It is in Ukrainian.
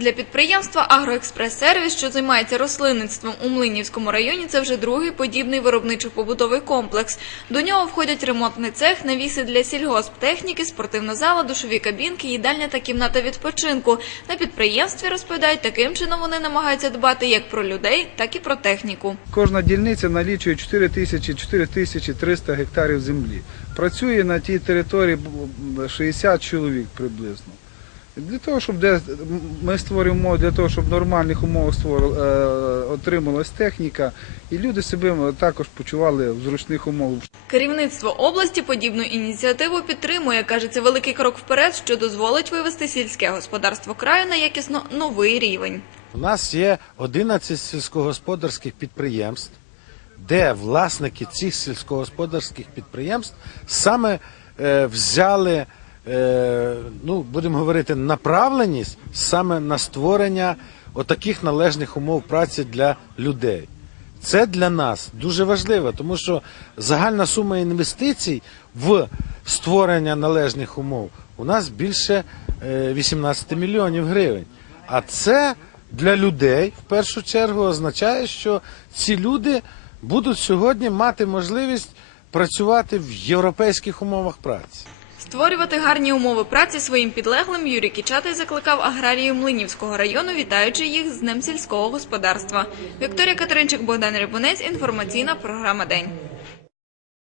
Для підприємства «Агроекспрес-сервіс», що займається рослинництвом у Млинівському районі, це вже другий подібний виробничо-побутовий комплекс. До нього входять ремонтний цех, навіси для сільгосптехніки, спортивна зала, душові кабінки, їдальня та кімната відпочинку. На підприємстві розповідають, таким чином вони намагаються дбати як про людей, так і про техніку. Кожна дільниця налічує 4 тисячі 4 тисячі 300 гектарів землі. Працює на тій території б- 60 чоловік приблизно. Для того, щоб де ми створюємо умови для того, щоб в нормальних умовах створ, е, отрималась техніка, і люди себе також почували в зручних умовах. Керівництво області подібну ініціативу підтримує. Каже, це великий крок вперед, що дозволить вивести сільське господарство краю на якісно новий рівень. У нас є 11 сільськогосподарських підприємств, де власники цих сільськогосподарських підприємств саме е, взяли, ну будемо говорити, направленість саме на створення отаких належних умов праці для людей. Це для нас дуже важливо, тому що загальна сума інвестицій в створення належних умов у нас більше е, 18 мільйонів гривень. А це для людей в першу чергу означає, що ці люди будуть сьогодні мати можливість працювати в європейських умовах праці. Створювати гарні умови праці своїм підлеглим Юрій Кічатий закликав аграрію Млинівського району, вітаючи їх з Днем сільського господарства. Вікторія Катеринчик, Богдан Рибунець. Інформаційна програма День.